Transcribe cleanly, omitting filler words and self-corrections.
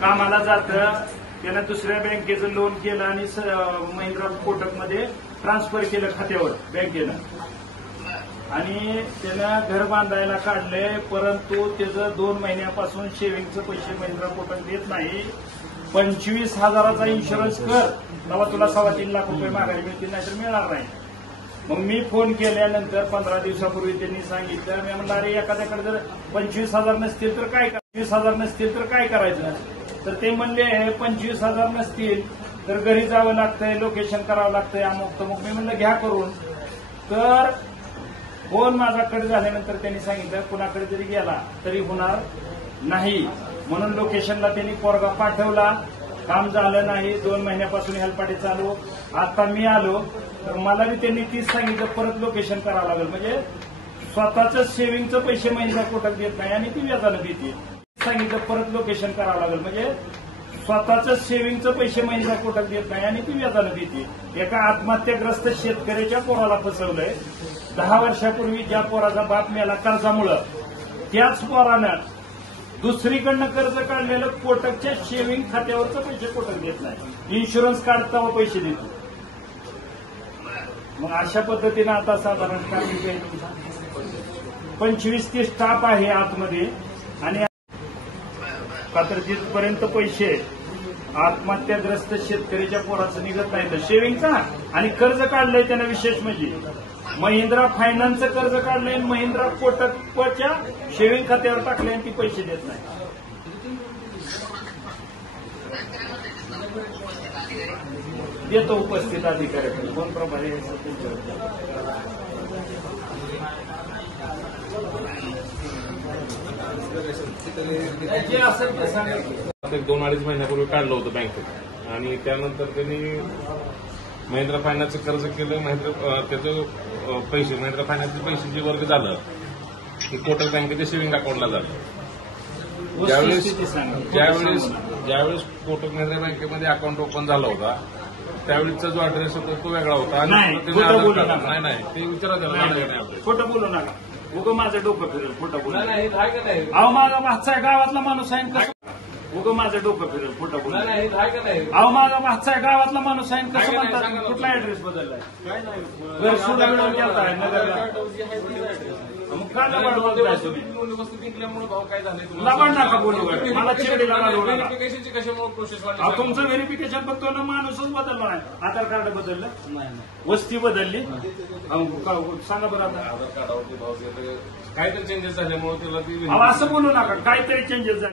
कामाला जातं, त्यानं दुसऱ्या बँकेचं लोन केलं आणि महिंद्रा कोटकमध्ये ट्रान्सफर केलं खात्यावर बँकेनं, आणि त्यानं घर बांधायला काढले, परंतु त्याचं 2 महिन्यापासून शेविंगचे पैसे महिंद्रा कोटक देत नाही. 25,000चा इन्शुरन्स कर, तेव्हा तुला 3.25 लाख रुपये मागायला मिळतील, नाहीतर मिळणार नाही. मग मी फोन केल्यानंतर 15 दिवसापूर्वी त्यांनी सांगितलं, मी म्हणलं अरे एखाद्याकडे जर 25,000 नसतील तर काय 25,000 नसतील तर काय करायचं. तर ते म्हणले 25,000 नसतील तर घरी जावं लागतंय, लोकेशन करावं लागतंय, अमुक तमुक. मी म्हणलं घ्या करून. तर फोन माझ्याकडे झाल्यानंतर त्यांनी सांगितलं कुणाकडे जरी गेला तरी होणार नाही, म्हणून लोकेशनला त्यांनी पोरगा पाठवला. काम झालं नाही, 2 महिन्यापासून हेलपाटे चालू. आता मी आलो तर मला बी त्यांनी तीच सांगितलं परत लोकेशन करावं लागेल. म्हणजे स्वतःचं सेव्हिंगचं पैसे महिंद्रा कोटक देत नाही आणि ती व्याजानं देते. सांगितलं परत लोकेशन करावं लागेल. म्हणजे स्वतःचं सेव्हिंगचं पैसे महिंद्रा कोटक देत नाही आणि ती व्याजानं देते. एका आत्महत्याग्रस्त शेतकऱ्याच्या पोराला फसवलंय. 10 वर्षापूर्वी ज्या पोराचा बाप मेला कर्जामुळं, त्याच पोरानं दुसरीकडनं कर्ज काढलेलं कोटकच्या सेव्हिंग खात्यावरचं पैसे कोटक देत नाही, इन्शुरन्स काढता व पैसे देतो. मग अशा पद्धतीनं आता साधारण काय 25-30 स्टाफ आहे आतमध्ये, आणि तर जिथपर्यंत पैसे आत्महत्याग्रस्त शेतकऱ्याच्या पोराचं निघत नाही तर सेव्हिंगचा, आणि कर्ज काढलंय त्यानं विशेष म्हणजे महिंद्रा फायनान्सचं कर्ज काढलंय, महिंद्रा कोटकच्या सेव्हिंग खात्यावर टाकले आणि ती पैसे देत नाही. देतो उपस्थित अधिकाऱ्याकडे कोण प्रभारी जे असेल ते सांगा. 2-2.5 महिन्यापूर्वी काढलं होतं बँकेत, आणि त्यानंतर त्यांनी महिंद्रा फायनान्सचं कर्ज केलं. त्याचं पैसे महिंद्रा फायनान्सचे पैसे जे वर्ग झालं ते कोटक बँकेच्या सेव्हिंग अकाउंटला झालं. ज्यावेळेस कोटक महिंद्रा बँकेमध्ये अकाउंट ओपन झाला होता त्यावेळेसचा जो ऍड्रेस होता तो वेगळा होता. नाही ते विचारा त्याला, खोटं बोलू नका. उगं माझं डोकं फिरेल, खोटं बोलू. अहो माझा मागचा गावातला माणूस आहे कसं, उगं माझं डोकं फिरेल, खोटं बोलू. अहो माझा मागचा गावातला माणूस आहे कसं म्हणतात. कुठला ऍड्रेस बदललाय, घर सुद्धा मिळवून गेलताय नगरला. मग का लबाड बोलताय तुम्ही? लबाड नका बोलू, मला चिरडीला घालवू नका. तुमचं व्हेरिफिकेशन बघतो ना, माणूसच बदलला नाही. आधार कार्ड बदललं, वस्ती बदलली, सांगा बरं आता. आधार कार्डावरती काहीतरी चेंजेस झाल्यामुळे त्याला असं बोलू नका, काहीतरी चेंजेस झाले.